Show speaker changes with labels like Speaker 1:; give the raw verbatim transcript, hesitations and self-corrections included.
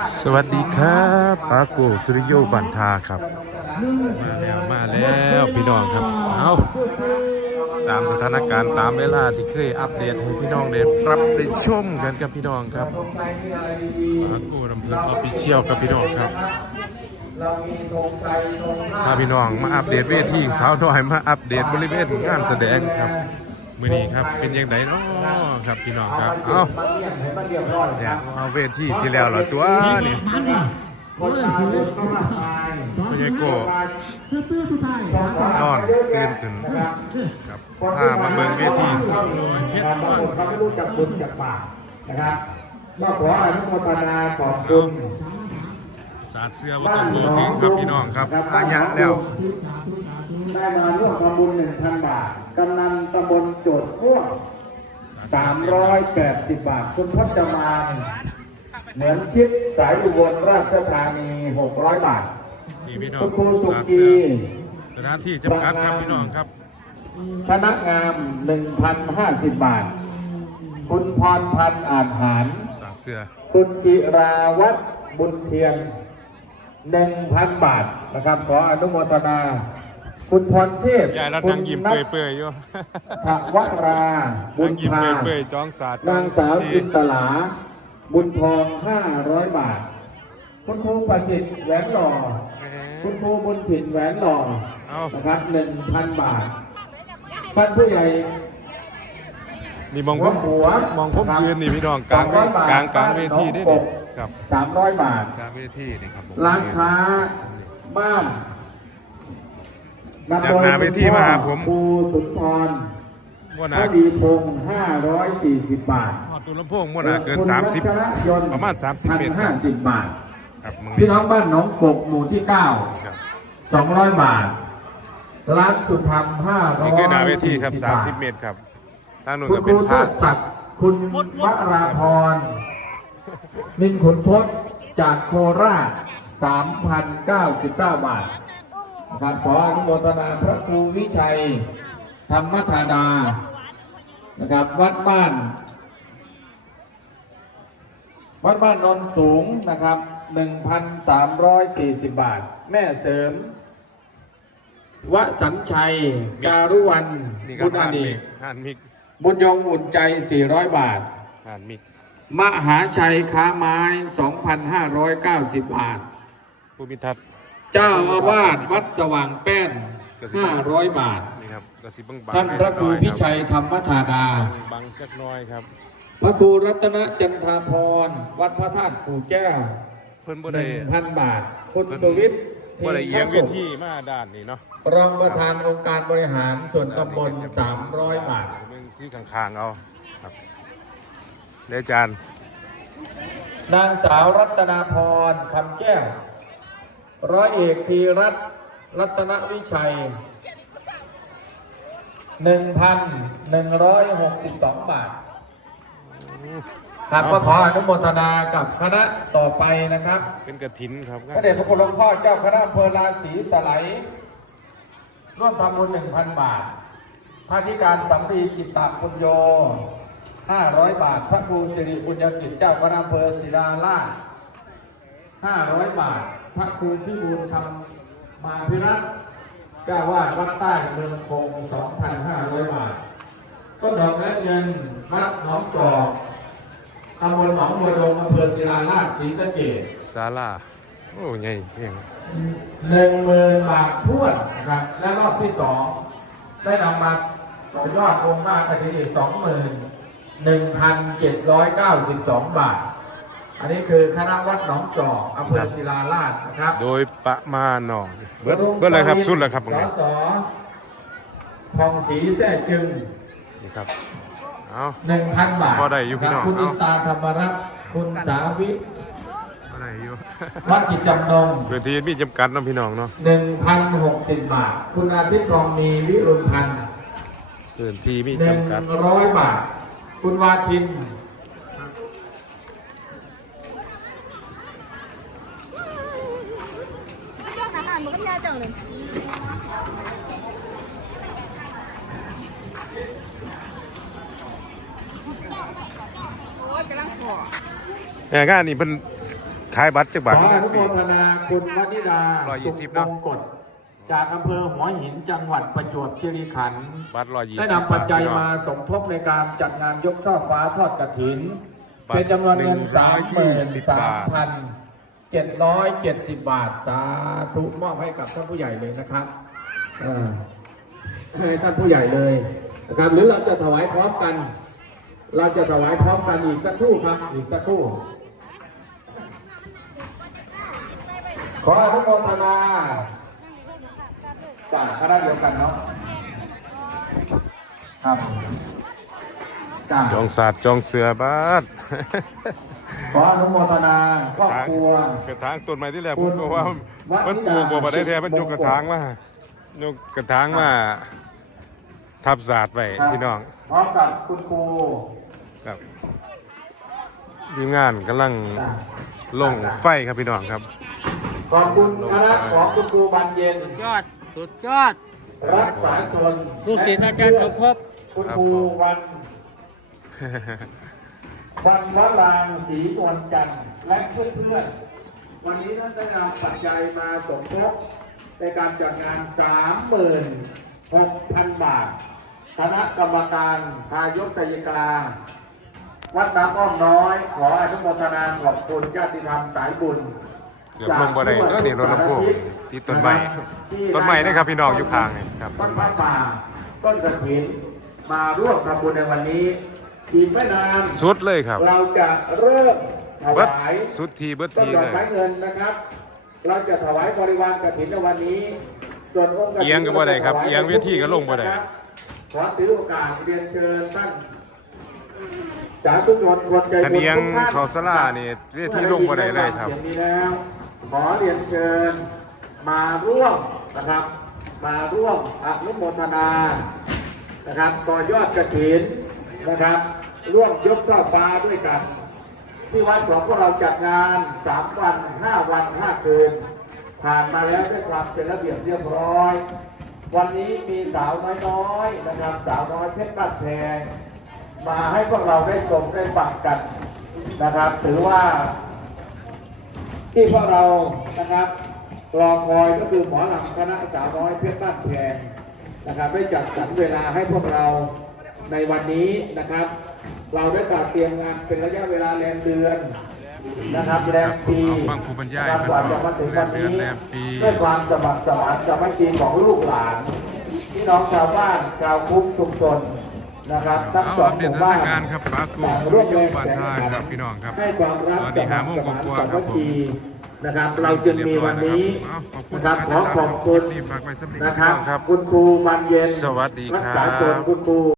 Speaker 1: สวัสดีครับปาโกสุริโยบันทาครับมาแล้วมาแล้วพี่น้องครับเอาสามสถานการณ์ตามเวลาที่เคยอัปเดตให้พี่น้องได้รับได้ชมกันกับพี่น้องครับปาโกลำเพลินออฟฟิเชียลครับพี่น้องครับพาพี่น้องมาอัปเดตเวทีสาวน้อยมาอัปเดตบริเวณงานแสดงครับมื้อนี้ครับเป็นยังไงเนาะครับพี่น้องครับเอาเนี่ยเอาเวทีสิแล้วเหรอตัวนี่ไม่ใช่โก้นอนตื่นขึ้นครับพามาเบิ่งเวทีสาวน้อยเพชรบ้านเขาไม่รู้จักบุญจักบาปนะครับก็ขออนุโมทนาขอบคุณสาดเสื้อว่าต้องโลถึงครับพี่น้องครับอาญะแล้ว
Speaker 2: ได้มาร่วมทำบุญหนึ่งพันบาทกำนันตำบลโจทย์พ่วงสามร้อยแปดสิบบาทคุณพจมานเหมือนคิดสายอุบลราชธานีหกร้อยบาท
Speaker 1: นี่พี่น้อง
Speaker 2: คุณครูสุกี
Speaker 1: สถานที่จำกัดครับพี่น้องครับ
Speaker 2: ชนะงามหนึ่งพันห้าสิบบาทคุณพรพันธ์อาจหาร
Speaker 1: สาดเสื้อ
Speaker 2: คุณจิราวัฒน์บุญเทียนหนึ่งพันบาทนะครับขออนุโมทนาคุณพรเทพ
Speaker 1: ยายแล้วนางยิ้มเปื่อยๆอยู่
Speaker 2: ภวราบุญพา
Speaker 1: จ้องสาด
Speaker 2: นางสาวจินตลาบุญทองห้าร้อยบาทคุณครูประสิทธิ์แหวนหล่อคุณครูบุญถิ่นแหวนหล่อนะครับหนึ่งพันบาทท่านผู้ใหญ่
Speaker 1: นี่มองพวกหัวมองพวกยืนนี่พี่น้องกลางกลางกลางเวทีได้เลยครับ
Speaker 2: สามร้อยบาท
Speaker 1: กลางเวทีนี่ครับ
Speaker 2: ร้านค้าบ้าน
Speaker 1: จากนาเวทีมาหาผม
Speaker 2: ครูสุนทรว่านาดีพงห้าร้อยสี่สิบบาท
Speaker 1: ตัวลำโพงว่านาเกินสามสิบประมาณสามสิบเมตร
Speaker 2: ห้าสิบบาทพี่น้องบ้านหนองกกหมู่ที่เก้าสองร้อยบาทร้านสุธรรมห้าร้อย
Speaker 1: นี่คือนาเวทีครับสามสิบเมตรครับทางนู้นก็
Speaker 2: เป็นภาพศักดิ์คุณวราพรมินขุนทศจากโคราชสามพันเก้าสิบเก้าบาทนะครับขออนุโมทนาพระครูวิชัยธรรมธาดานะครับวัดบ้านวัดบ้านนนสูงนะครับหนึ่งพันสามร้อยสี่สิบบาทแม่เสริมวสัญชัยการุวันบุญอดีตบุญยงอุ่นใจสี่ร้อยบาทมหาชัยค้าไม้สองพันห้าร้อยเก้าสิบบาท
Speaker 1: ภูมิทัศน์
Speaker 2: เจ้าอาวาสวัดสว่างแป้นห้าร้อยบาทท่านพระครูพิชัยธรรมธาดา
Speaker 1: บังจักน้อยครับ
Speaker 2: พระครูรัตนจันทาพรวัดพระธาตุปู่แก้วหนึ่งพันบาทคุณสุวิทย์
Speaker 1: ที่เอียงเวทีมาด้านนี้เนาะ
Speaker 2: รองประธานองค์การบริหารส่วนตำบลสามร้อยบาท
Speaker 1: มึงซื้อข้างๆเอาครับเดี๋ยวอาจารย์
Speaker 2: นางสาวรัตนาพรคำแก้วร้อยเอกธีรัตน์รัตนวิชัยหนึ่งพันหนึ่งร้อยหกสิบสองบาทครับก็ขออนุโมทนากับคณะต่อไปนะครับ
Speaker 1: เป็นกฐินครับ
Speaker 2: พระเดชพระคุณหลวงพ่อเจ้าคณะอำเภอราศีสไลร่วมทำบุญหนึ่งพันบาทพระธิการสัมพีกิตตปุญโยห้าร้อยบาทพระครูสิริบุญญกิจเจ้าคณะอำเภอศิลาราชห้าร้อยบาทพระครูพิบูลธรรมมาพิรัตน์เจ้าวาดวัดใต้เมืองคง สองพันห้าร้อยบาทต้นดอกและเงินวัดหนองจอกตำบลหนองบัวดงอำเภอศิลาราชศรีสะเกษ
Speaker 1: ศาลาโอ้ใหญ่เพียง
Speaker 2: หนึ่งหมื่นบาทท้วนนะครับและรอบที่สองได้นำมาต่อยอดองค์มากกว่าที่สองหมื่นหนึ่งพันเจ็ดร้อยเก้าสิบสองบาทอันนี้คือคณะวัดหนองจอกอำเภอศิลาราชนะครับ
Speaker 1: โดยประมาณหนองเบิดเบิดเลยครับสุดเลยครับ
Speaker 2: สสทองศรีแท้จึง
Speaker 1: นี่ครับ
Speaker 2: หนึ่งพันบาท
Speaker 1: พอได้อยู่พี่น้อง
Speaker 2: คุณอินตาธรรมรัตน์คุณสาวิ
Speaker 1: พอได้อยู่
Speaker 2: วัดจิตจำนง
Speaker 1: เวทีมีจำกัดนะพี่น้องเนาะ
Speaker 2: หนึ่งพันหกสิบบาทคุณอาทิตย์ทองมีวิรุณพันธ์
Speaker 1: เกินทีมี
Speaker 2: จำกัดหนึ่งร้อยบาทคุณวาทิน
Speaker 1: แต่ก็นี่เป็นขายบัตรจักบาท
Speaker 2: ขอ
Speaker 1: นี่
Speaker 2: อนุ
Speaker 1: ฟ
Speaker 2: โม
Speaker 1: รี
Speaker 2: ทนาคุณวนิดา
Speaker 1: ร้อยยี่สิบ
Speaker 2: ม
Speaker 1: เนอะ
Speaker 2: งกฎจากอำเภอหัวหินจังหวัดประจวบคีรีขันธ์
Speaker 1: บัตรร้อยยี่สิบ
Speaker 2: ได้นำปัจจัย
Speaker 1: บาทพี่น้อง
Speaker 2: มาสมทบในการจัดงานยกช่อฟ้าทอดกฐิน
Speaker 1: บัตร
Speaker 2: เป็นจำนวนเงิน
Speaker 1: หนึ่
Speaker 2: สาง ม
Speaker 1: ร้อย
Speaker 2: หมื่น
Speaker 1: ยี่สิบ
Speaker 2: สา
Speaker 1: บาม ท
Speaker 2: พันเจ็ดร้อยเจ็ดสิบบาท สาธุมอบให้กับท่านผู้ใหญ่เลยนะครับเอ่อให้ท่านผู้ใหญ่เลยนะครับ หรือเราจะถวายพร้อมกัน เราจะถวายพร้อมกันอีกสักครู่ครับอีกสักครู่ ขออนุโมทนาจากคณะเดียวกันเนาะครับจ้า
Speaker 1: จองศาสตร์จองเสือบาท
Speaker 2: ขออนุโมทนาครอบ
Speaker 1: ทาง
Speaker 2: ครัว
Speaker 1: กระถางต้นไม้ที่แรกผมก็ว่ามันปลูกบ่บ่ได้แท้มันยกกระถางมายกกระถางมาทับศาสตร์ไว้พี่น้อง
Speaker 2: พร้อมกับคุณครู
Speaker 1: ครับทีมงานกำลัง
Speaker 2: จ้า
Speaker 1: ลงไฟครับพี่น้องครับ
Speaker 2: ขอบคุณคณะของคุณครูบรรเย็น
Speaker 3: ยอดสุดยอด
Speaker 2: รักษาชน
Speaker 3: ลูกศิษย์อาจารย์สมภพ
Speaker 2: คุณครูวันวันวรางศรีนวลจันทร์และเพื่อนๆวันนี้ท่านได้นำปัจจัยมาสมทบในการจัดงาน สามหมื่นหกพัน บาท คณะกรรมการทายกไตรกาวัดน้ำอ้อมน้อย ขออนุโมทนาขอบคุณญาติธรรมสายบุญ
Speaker 1: เดี๋ยวลงบ่ได้ก็นี่รถลำโพงที่ต้นไม้ต้นไม้นี่ครับพี่น้องอยู่ข้างนี่ครับ
Speaker 2: ต้นไม้ป่าต้นกระถินมาร่วมทำบุญในวันนี้อีกไม่นาน
Speaker 1: สุดเลยครับ
Speaker 2: เราจะเริ่มถ
Speaker 1: เบิด
Speaker 2: วาย
Speaker 1: สุดทีเบิด
Speaker 2: ต้น
Speaker 1: ที
Speaker 2: ดอ
Speaker 1: เล
Speaker 2: ก
Speaker 1: ย
Speaker 2: ไม้เงินนะครับ เราจะถวายบริวารกฐินในวันนี้ ส่วนองค์กฐิน
Speaker 1: เอียงก็บ่ได้ครับเอียงเวทีก็ลงบ่ได้
Speaker 2: ขอถือโอกาสเรียนเชิญท่านสาธุชนคนใจ
Speaker 1: คัน
Speaker 2: บุญ
Speaker 1: เอียง
Speaker 2: ทุกท่าน
Speaker 1: เขาสลานี่เวทีลงบ่ได้เลยครับ
Speaker 2: เสียงนี้แล้วขอเรียนเชิญมาร่วมนะครับ มาร่วมอนุโมทนานะครับต่อยอดกฐินนะครับ ร่วมยกช่อฟ้าด้วยกัน ที่วัดของพวกเราจัดงานสามวันห้าวันห้าคืนผ่านมาแล้วด้วยความเป็นระเบียบเรียบร้อย วันนี้มีสาวน้อยๆนะครับ สาวน้อยเพชรบ้านแพงมาให้พวกเราได้ชมได้ฟังกันนะครับ ถือว่า ที่พวกเรานะครับรอคอยก็คือหมอลำคณะสาวน้อยเพชรบ้านแพงนะครับได้จัดสรรเวลาให้พวกเราในวันนี้นะครับ เราได้ตัดเตรียมงานเป็นระยะเวลาแรมเดือนนะครับแรมปี
Speaker 1: ฟังครูบรรยาย
Speaker 2: นะครับกว่าจะมาถึงวันนี้
Speaker 1: แรมปี
Speaker 2: ด้วยความสมัครสมานสามัคคีของลูกหลานพี่น้องชาวบ้านชาวคุ้มชุมชนนะครับทั้ง
Speaker 1: เอา
Speaker 2: สอ
Speaker 1: อั
Speaker 2: ง
Speaker 1: ป
Speaker 2: ห
Speaker 1: เดต
Speaker 2: มู่
Speaker 1: สถา
Speaker 2: บ้าน น
Speaker 1: การณ์ครับปลากู
Speaker 2: ต่าง
Speaker 1: สุ
Speaker 2: ร่วม
Speaker 1: อ
Speaker 2: แร
Speaker 1: ยู่
Speaker 2: ง
Speaker 1: บ้าน
Speaker 2: แข่ง
Speaker 1: ท่า
Speaker 2: ขัน
Speaker 1: ครับพี่น้องครับ
Speaker 2: ให้ความรัก
Speaker 1: ตอน
Speaker 2: ส
Speaker 1: นี้
Speaker 2: มั
Speaker 1: ห้า
Speaker 2: ค
Speaker 1: โม
Speaker 2: รง สมาน
Speaker 1: กว่าๆ
Speaker 2: สา
Speaker 1: ครับ
Speaker 2: มัค
Speaker 1: ผม
Speaker 2: คีนะครับ เราจึงมีวันนี้
Speaker 1: ขอบคุณ
Speaker 2: นะครับขอขอบ
Speaker 1: ค
Speaker 2: คุณ
Speaker 1: ลิปนี้ฝากไว้สำหรับ
Speaker 2: นะครับ
Speaker 1: ครับ
Speaker 2: คุณครูมันเย็น
Speaker 1: สวัสดีครับ
Speaker 2: รักษาตนคุณครู